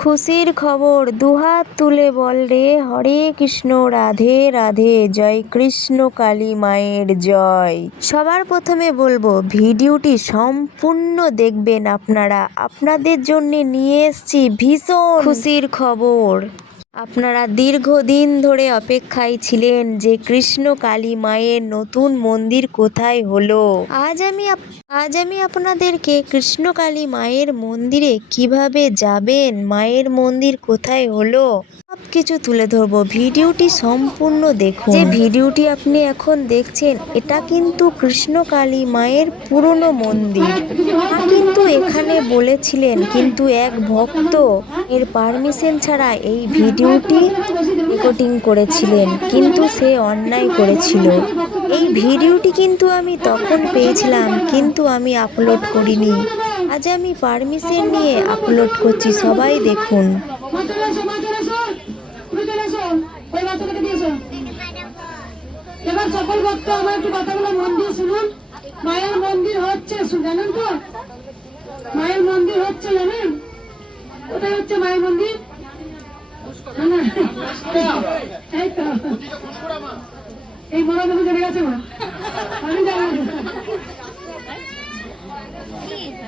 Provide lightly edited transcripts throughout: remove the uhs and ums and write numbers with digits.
খুশির খবর, দুহাত তুলে বল রে হরে কৃষ্ণ রাধে রাধে, জয় কৃষ্ণ কালী মায়ের জয়। সবার প্রথমে বলবো ভিডিওটি সম্পূর্ণ দেখবেন আপনারা, আপনাদের জন্য নিয়ে এসেছি ভীষণ খুশির খবর। আপনারা দীর্ঘদিন ধরে অপেক্ষায় ছিলেন যে কৃষ্ণ কালী মায়ের নতুন মন্দির কোথায় হলো। আজ আমি আপনাদেরকে কৃষ্ণ কালী মায়ের মন্দিরে কিভাবে যাবেন, মায়ের মন্দির কোথায় হলো সব কিছু তুলে ধরবো। ভিডিওটি সম্পূর্ণ দেখুন। যে ভিডিওটি আপনি এখন দেখছেন এটা কিন্তু কৃষ্ণ কালী মায়ের পুরনো মন্দির। কিন্তু এখানে বলেছিলেন, কিন্তু এক ভক্ত এর পারমিশন ছাড়া এই ভিডিওটি রেকর্ডিং করেছিলেন, কিন্তু সে অন্যায় করেছিল। এই ভিডিওটি কিন্তু আমি তখন পেয়েছিলাম, কিন্তু আমি আপলোড করিনি। আজ আমি পারমিশন নিয়ে আপলোড করছি, সবাই দেখুন। এবার সকল ভক্ত আমার একটু কথাগুলো মন দিয়ে শুনুন। মায়ের মন্দির হচ্ছে, জানেন তো মায়ের মন্দির হচ্ছে, জানেন কোথায় হচ্ছে মায়ের মন্দির? এই বড় দেখে চলে গেছে মা, আমি জানি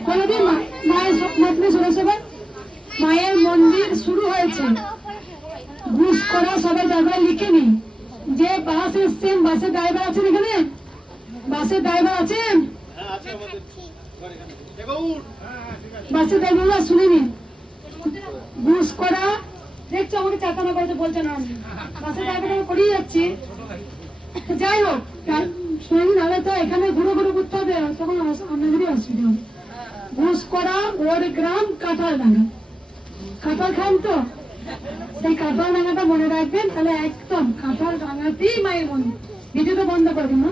কোনদিন মায়ের স্বপ্ন শুনেছে। মায়ের মন্দির শুরু হয়েছে, ঘুষ করা সবাই জায়গায় লিখে নিন। যে বাস এসছেন, বাসের ড্রাইভার আছেন এখানে? বাসের ড্রাইভার আছেন? বাসের ড্রাইভার শুনে নিন। ঘুষ করা দেখছো, আমাকে চাতানা করতে বলছে না, বাসের ড্রাইভার আমি করিয়ে যাচ্ছি। যাই হোক শুনে নিন, নাহলে তো এখানে ঘুরে ঘুরে করতে হবে, তখন আপনাদেরই অসুবিধা হবে। ঘুষ করা ওর গ্রাম কাঁঠাল ডাঙ্গা। কাঁঠাল খান তো, সেই কাঁঠাল ডাঙ্গাটা মনে রাখবেন, তাহলে একদম কাঁঠাল ডাঙ্গাতেই মায়ের মন্দির। ভিডিওটা বন্ধ করবেন না।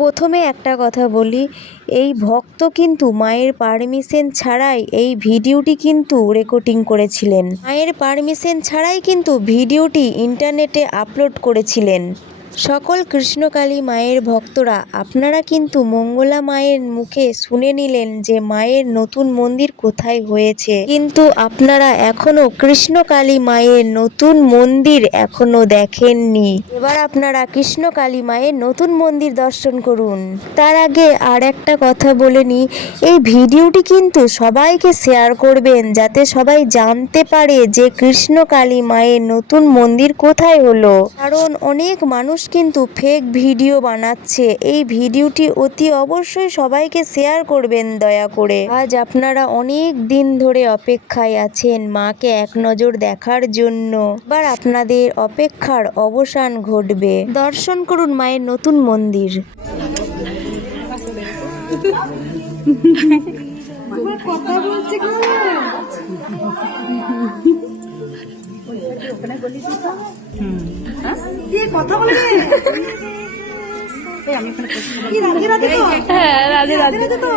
প্রথমে একটা কথা বলি, এই ভক্ত কিন্তু মায়ের পারমিশন ছাড়াই এই ভিডিওটি কিন্তু রেকর্ডিং করেছিলেন। মায়ের পারমিশন ছাড়াই কিন্তু ভিডিওটি ইন্টারনেটে আপলোড করেছিলেন। সকল কৃষ্ণকালী মায়ের ভক্তরা আপনারা কিন্তু মঙ্গলা মায়ের মুখে শুনে নিলেন যে মায়ের নতুন মন্দির কোথায় হয়েছে, কিন্তু আপনারা এখনো কৃষ্ণকালী মায়ের নতুন মন্দির এখনো দেখেননি। এবার আপনারা কৃষ্ণকালী মায়ের নতুন মন্দির দর্শন করুন। তার আগে আর একটা কথা বলে নিই, এই ভিডিওটি কিন্তু সবাইকে শেয়ার করবেন, যাতে সবাই জানতে পারে যে কৃষ্ণকালী মায়ের নতুন মন্দির কোথায় হলো। কারণ অনেক মানুষ কিন্তু ফেক ভিডিও বানাচ্ছে। এই ভিডিওটি অতি অবশ্যই সবাইকে শেয়ার করবেন দয়া করে। আজ আপনারা অনেক দিন ধরে অপেক্ষায় আছেন মাকে এক নজর দেখার জন্য। এবার আপনাদের অপেক্ষার অবসান ঘটবে। দর্শন করুন মায়ের নতুন মন্দির। কথা বলছে কথা বলে রাধে রাধে তো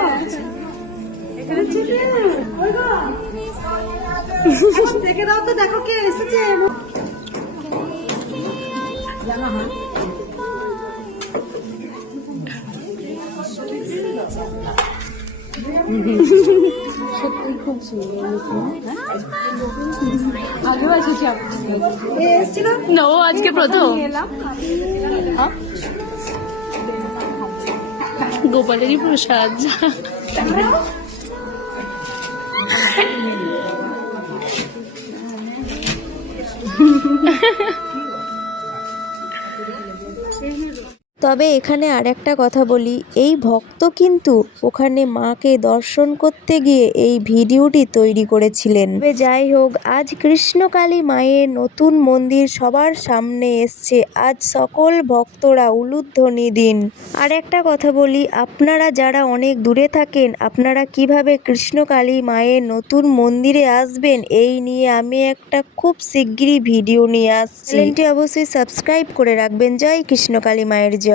দেখে দাও তো, দেখো কে এসেছে। সত্যি খুব সুন্দর। আগেও এসেছি এসেছিলাম না, ও আজকে প্রথম এলাম। গোপালেরই প্রসাদ। তবে এখানে আর একটা কথা বলি, এই ভক্ত কিন্তু ওখানে মাকে দর্শন করতে গিয়ে এই ভিডিওটি তৈরি করেছিলেন। তবে যাই হোক, আজ কৃষ্ণকালী মায়ের নতুন মন্দির সবার সামনে এসছে। আজ সকল ভক্তরা উলুধ্বনি দিন। আর একটা কথা বলি, আপনারা যারা অনেক দূরে থাকেন, আপনারা কিভাবে কৃষ্ণকালী মায়ের নতুন মন্দিরে আসবেন, এই নিয়ে আমি একটা খুব শিগগিরই ভিডিও নিয়ে আসছি। চ্যানেলটি অবশ্যই সাবস্ক্রাইব করে রাখবেন। জয় কৃষ্ণকালী মায়ের জয়।